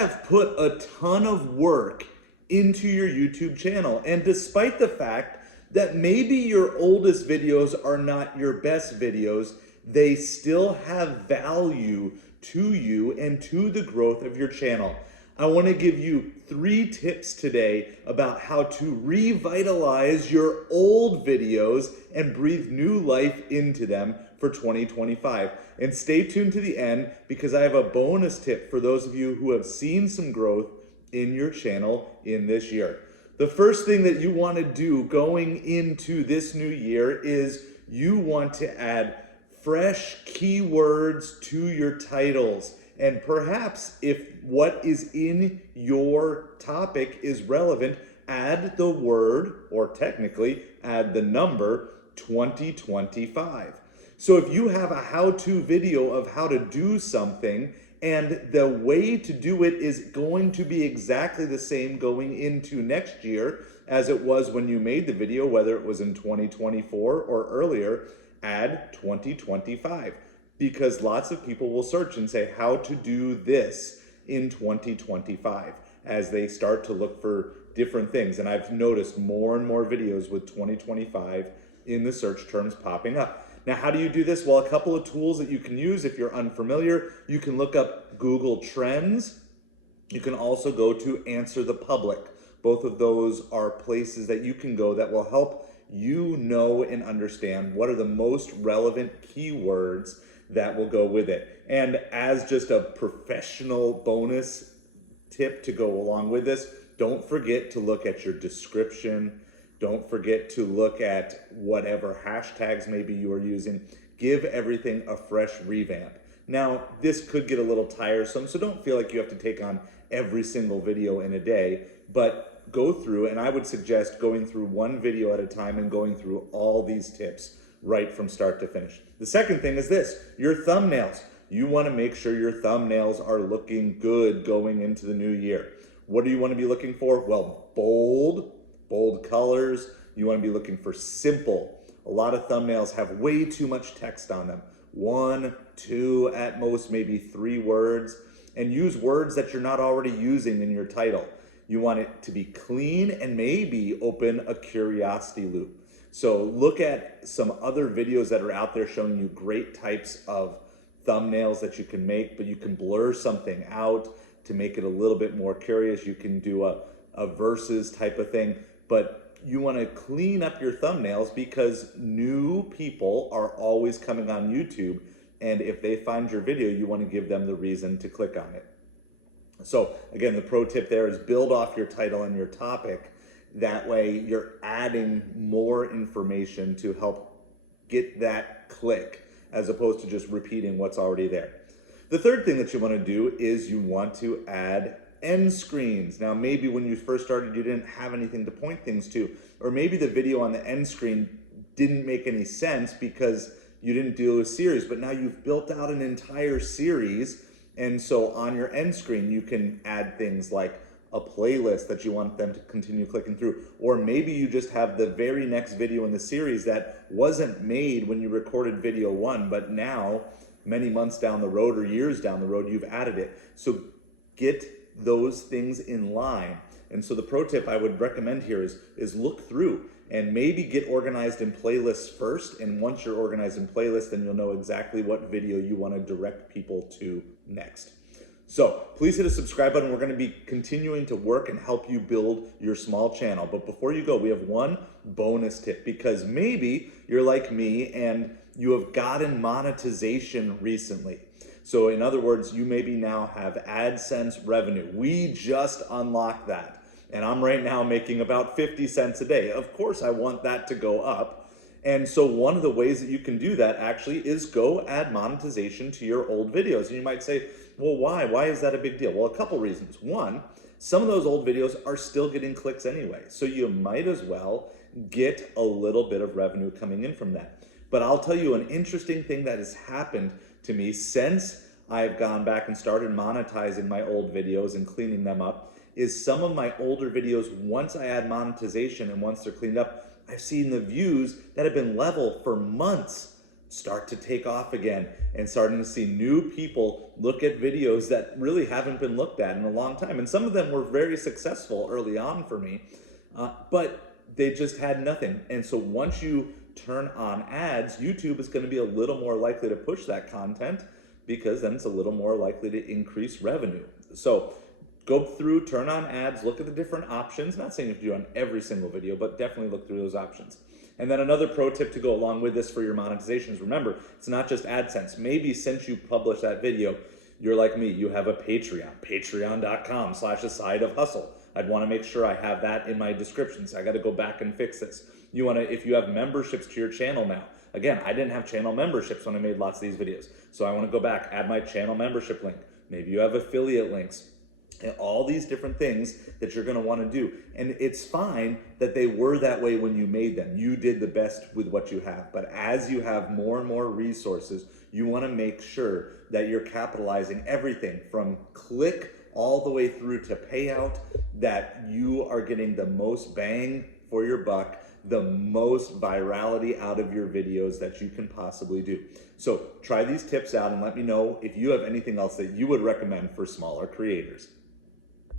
have put a ton of work into your YouTube channel. And despite the fact that maybe your oldest videos are not your best videos, they still have value to you and to the growth of your channel. I want to give you 3 tips today about how to revitalize your old videos and breathe new life into them for 2025. And stay tuned to the end because I have a bonus tip for those of you who have seen some growth in your channel in this year. The first thing that you want to do going into this new year is you want to add fresh keywords to your titles. And perhaps if what is in your topic is relevant, add the word, or technically add the number 2025. So if you have a how-to video of how to do something, and the way to do it is going to be exactly the same going into next year as it was when you made the video, whether it was in 2024 or earlier, add 2025. Because lots of people will search and say how to do this in 2025 as they start to look for different things. And I've noticed more and more videos with 2025 in the search terms popping up. Now, how do you do this? Well, a couple of tools that you can use if you're unfamiliar. You can look up Google Trends. You can also go to Answer the Public. Both of those are places that you can go that will help you know and understand what are the most relevant keywords that will go with it. And as just a professional bonus tip to go along with this, don't forget to look at your description. Don't forget to look at whatever hashtags maybe you are using. Give everything a fresh revamp. Now, this could get a little tiresome, so don't feel like you have to take on every single video in a day, but go through, and I would suggest going through one video at a time and going through all these tips right from start to finish. The second thing is this, your thumbnails. You want to make sure your thumbnails are looking good going into the new year. What do you want to be looking for? Well, bold colors. You want to be looking for simple. A lot of thumbnails have way too much text on them. 1, 2, at most maybe 3 words. And use words that you're not already using in your title. You want it to be clean and maybe open a curiosity loop. So look at some other videos that are out there showing you great types of thumbnails that you can make, but you can blur something out to make it a little bit more curious. You can do a versus type of thing, but you want to clean up your thumbnails because new people are always coming on YouTube, and if they find your video, you want to give them the reason to click on it. So again, the pro tip there is build off your title and your topic. That way you're adding more information to help get that click as opposed to just repeating what's already there. The third thing that you want to do is you want to add end screens. Now, maybe when you first started, you didn't have anything to point things to, or maybe the video on the end screen didn't make any sense because you didn't do a series, but now you've built out an entire series. And so on your end screen, you can add things like a playlist that you want them to continue clicking through. Or maybe you just have the very next video in the series that wasn't made when you recorded video 1, but now many months down the road or years down the road, you've added it. So get those things in line. And so the pro tip I would recommend here is look through and maybe get organized in playlists first. And once you're organized in playlists, then you'll know exactly what video you want to direct people to next. So please hit a subscribe button. We're going to be continuing to work and help you build your small channel. But before you go, we have one bonus tip because maybe you're like me and you have gotten monetization recently. So in other words, you maybe now have AdSense revenue. We just unlocked that. And I'm right now making about 50 cents a day. Of course, I want that to go up. And so one of the ways that you can do that actually is go add monetization to your old videos. And you might say, well, why? Why is that a big deal? Well, a couple reasons. One, some of those old videos are still getting clicks anyway. So you might as well get a little bit of revenue coming in from that. But I'll tell you an interesting thing that has happened to me since I've gone back and started monetizing my old videos and cleaning them up is some of my older videos, once I add monetization and once they're cleaned up, I've seen the views that have been level for months start to take off again and starting to see new people look at videos that really haven't been looked at in a long time. And some of them were very successful early on for me, but they just had nothing. And so once you turn on ads, YouTube is going to be a little more likely to push that content, because then it's a little more likely to increase revenue. So go through, turn on ads, look at the different options. Not saying you have to do on every single video, but definitely look through those options. And then another pro tip to go along with this for your monetization is, remember, it's not just AdSense. Maybe since you published that video, you're like me, you have a Patreon, patreon.com/Asideofhustle. I'd want to make sure I have that in my description, so I got to go back and fix this. You want to, if you have memberships to your channel now, again, I didn't have channel memberships when I made lots of these videos, so I want to go back, add my channel membership link. Maybe you have affiliate links. And all these different things that you're going to want to do. And it's fine that they were that way when you made them. You did the best with what you have. But as you have more and more resources, you want to make sure that you're capitalizing everything from click all the way through to payout, that you are getting the most bang for your buck, the most virality out of your videos that you can possibly do. So try these tips out and let me know if you have anything else that you would recommend for smaller creators.